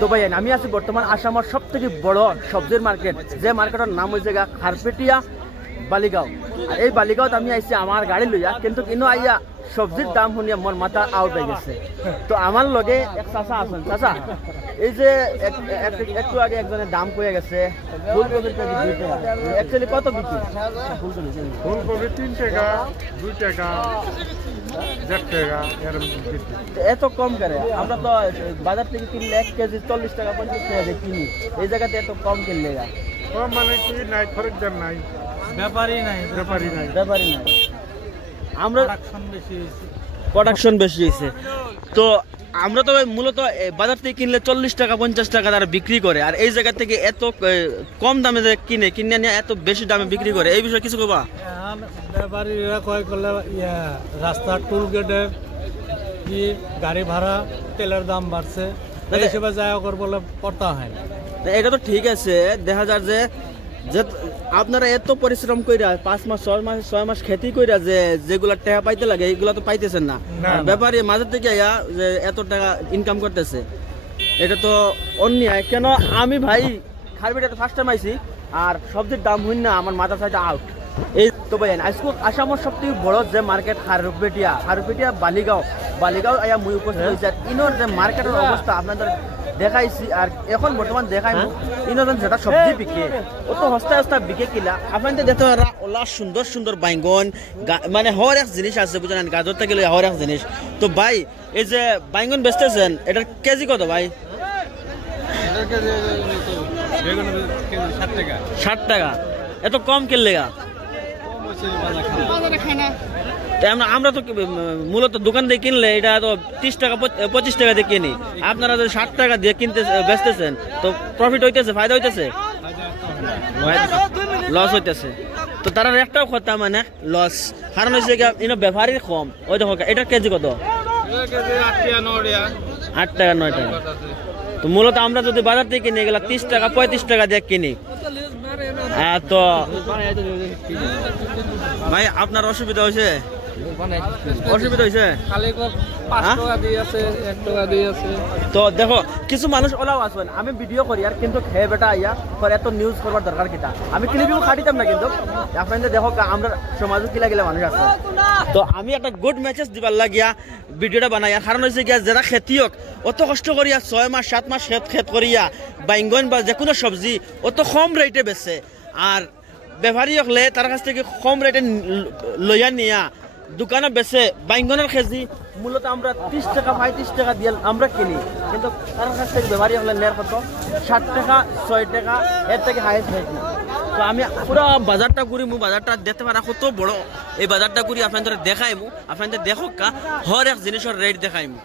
তো ভাই আমি আছি বর্তমান আসামের সবথেকে বড় সবজির মার্কেট, যে মার্কেটের নাম হয়েছে খারপেটিয়া বালিগাঁও। আর এই বালিগাঁওত আমি আইছি আমার গাড়ি লইয়া, কিন্তু ইনো আইয়া সবজির দাম শুনিয়া মোর মাথা আউট হয়ে গেছে। তো আমার লগে এক চাচা আছেন। চাচা, এই যে একটু আগে একজনের দাম কয়ে গেছে ফুলকপির কেজি 2 টাকা, অ্যাকচুয়ালি কত বিক্রি? ফুলকপি 3 টাকা, 2 টাকা, 1 টাকা এরকম বিক্রি। এত কম করে? আমরা তো বাজার থেকে কিনলে 1 কেজি 40 টাকা 50 টাকা দিয়ে কিনি, এই জায়গাতে এত কম কিনলে কম মানে কি নাই, খরিদ্দার নাই, ব্যাপারী নাই। আমরা প্রোডাকশন বেশি হয়েছে। তো আমরা তো মূলত বাজার থেকে কিনলে 40 টাকা 50 টাকা তারা বিক্রি করে, আর এই জায়গা থেকে এত কম দামে কিনে নিয়ে এত বেশি দামে বিক্রি করে, এই বিষয়ে কিছু কবা? ব্যাপারীরা কয় করলে রাস্তা টুল গেটের কি গাড়ি ভাড়া তেলের দাম বাড়ছে, এই হিসেবে যায় বলে পড়তে হয় না। এটা তো ঠিক আছে, দেখা যায় যে আপনারা এত পরিশ্রম কইরা 5 মাস 6 মাস খেতি কইরা যেগুলা টাকা পাইতে লাগে এগুলা তো পাইতেছেন না। ব্যাপারী মাঝে থেকে যে এত টাকা ইনকাম করতেছে, এটা তো অন্যায়। কেন আমি ভাই খারপেটিয়া ফার্স্ট টাইম আইছি, আর সবজির দাম হইন না আমার মাথা সাইড আউট। এই তো ভাই আজকে আসামের সবথেকে বড় যে মার্কেট খারপেটিয়া বালিগাঁও আয়া মুই উপস্থিত হয়েছে। ইনোর যে মার্কেটের অবস্থা আপনাদের দেখাইছি, আর এখন বর্তমান দেখাই ইনোজন যেটা সবজি বিকে অত হস্তা বিকে কিলা আপনাদের দেখতে পারা ওলা সুন্দর সুন্দর বাইঙ্গন, মানে হর এক জিনিস আছে বুঝলেন, গাজর থেকে হর এক জিনিস। তো ভাই এই যে বাইঙ্গন বেচতেছেন এটার কেজি কত ভাই? 60 টাকা। এত কম কিনলে আমরা তো মূলত দোকান দিয়ে কিনলে এটা তো 30 টাকা 25 টাকা দিয়ে কিনি, আপনারা যদি 60 টাকা দিয়ে কিনতে বেচতেছেন তো প্রফিট হইতেছে, ফায়দা হইতেছে, লস হইতেছে। তো তারা একটাও কথা মানে লস, কারণ হচ্ছে ব্যাপারীর কম। ওই দেখো এটার কেজি কত? 8 টাকা 9 টাকা। তো মূলত আমরা যদি বাজার থেকে কিনে গেলাম 30 টাকা 35 টাকা দিয়ে কিনি। তো ভাই আপনার অসুবিধা হয়েছে? তো দেখো কিছু মানুষ ওলাও আসবেন, আমি ভিডিও করি আর কিন্তু খেয়ে বেটা আইয়া এত নিউজ করবার দরকার কিটা, আমি ক্লিপিং খাটিতাম না, কিন্তু আপনাদের দেখো আমরা সমাজে কিলা গেলে মানুষ আছে। তো আমি একটা গুড মেসেজ দিবার লাগিয়া ভিডিওটা বানাই, কারণ হচ্ছে গিয়া যারা খেতিয়ক অত কষ্ট করিয়া 6 মাস 7 মাস খেত করিয়া বাইঙ্গন বা যে কোনো সবজি অত কম রেটে বেচে, আর ব্যাপারী হলে তার কাছ থেকে কম রেটে লইয়া নিয়া দোকানে বেচে বাইঙ্গনের কেজি মূলত আমরা 30 টাকা 35 টাকা দিয়ে আমরা কিনি, কিন্তু তার কাছ থেকে ব্যাপারী হলে নেয়ার কত 60 টাকা 6 টাকা, এর থেকে হাইস্ট হয়েছে না। তো আমি পুরো বাজারটা ঘুরি, বাজারটা দেখতে পারা কত বড়, এই বাজারটা ঘুরি আপনাদের দেখাইমু, আপনাদের দেখক হর এক জিনিসের রেট দেখাইমু।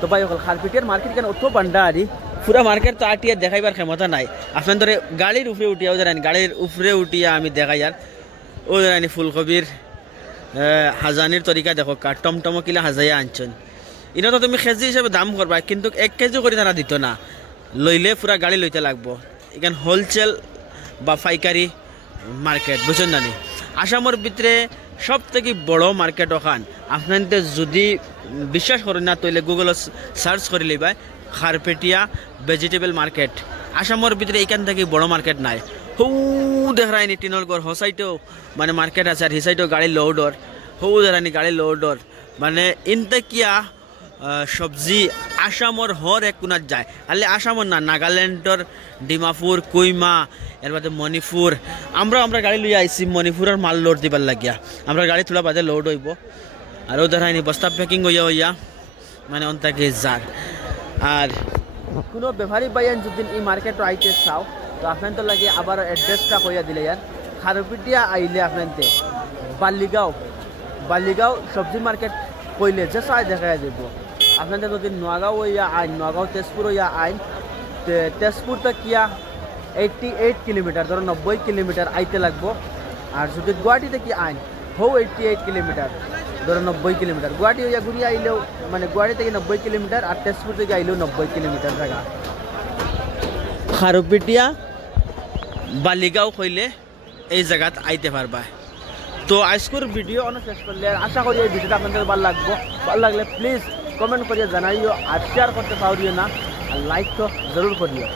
তো ভাই হল খারপেটিয়ার মার্কেট কেন অত বান্ডারি, পুরা মার্কেট তো আটিয়া দেখাইবার ক্ষমতা নাই। আপনাদের গাড়ির উপরে উঠিয়া গাড়ির উপরে উঠিয়া আমি দেখাই, আর ও জানি ফুলকপির হাজানির তরিকা দেখো, টমটমো কিলা হাজাইয়া আনছেন। ইনো তো তুমি কেজি হিসাবে দাম করবা, কিন্তু 1 কেজি করে তারা দিত না, লইলে পুরা গাড়ি লইতে লাগবো। এখানে হোলসেল বা পাইকারি মার্কেট বুঝছেন না? আসামের ভিতরে সব থেকে বড় মার্কেট ওখান। আপনাদের যদি বিশ্বাস করেন না তাহলে গুগল সার্চ করে লইবা খারপেটিয়া ভেজিটেবল মার্কেট। আসামের ভিতরে এইখান থেকে বড় মার্কেট নাই। হৌ দেখায়নি টিনলগড় হসাইটেও মানে মার্কেট আছে, আর হিসাইটেও গাড়ি লোডর, হৌ দেখায়নি গাড়ি লোডর, মানে ইনতে কিয়া সবজি আসামর হর এক কোনাত যায়। আলে আসামর না, নাগাল্যান্ডর ডিমাপুর কুইমা এর বাদে মণিপুর, আমরা গাড়ি লইয়া আইসি মণিপুরের মাল লোড দিবার লাগিয়া। আমরা গাড়ি তোলা বাদে লোড হইব, আর ও দেখায়নি বস্তা প্যাকিং হইয়া মানে অন্তাকে যার। আর কোনো ব্যাপারী বাইয়ান যদি এই মার্কেট আইতে চাও তো আপনাদের লাগে আবার অ্যাড্রেসটা কইয়া দিলে ইয়ার খারপেটিয়া আইলে আপনাদের বালিগাঁও সবজি মার্কেট কইলে যে চাই দেখা যাব। আপনাদের যদি নোয়াগাঁও হইয়া আইন, নোয়াগাঁও তেজপুর হইয়া আইন, তেজপুর তো কিয়া 88 কিলোমিটার, ধরো 90 কিলোমিটার আইতে লাগবো। আর যদি গুয়াহাটি থেকে আইন হো 88 কিলোমিটার, ধরো 90 কিলোমিটার। গুয়াহাটি হইয়া ঘুরি আইলেও মানে গুয়াহাটি থেকে 90 কিলোমিটার, আর তেজপুর থেকে আইলেও 90 কিলোমিটার জায়গা। খারপেটিয়া বালিগাঁও কইলে এই জায়গাত আইতে পারবা। তো আজকের ভিডিও অনেক শেষ করলে, আশা করি এই ভিডিওটা আপনাদের ভালো লাগবে। ভালো লাগলে প্লিজ কমেন্ট করিয়া জানাইও, আর শেয়ার করতে পারিও না। আর লাইক তো জরুর করিও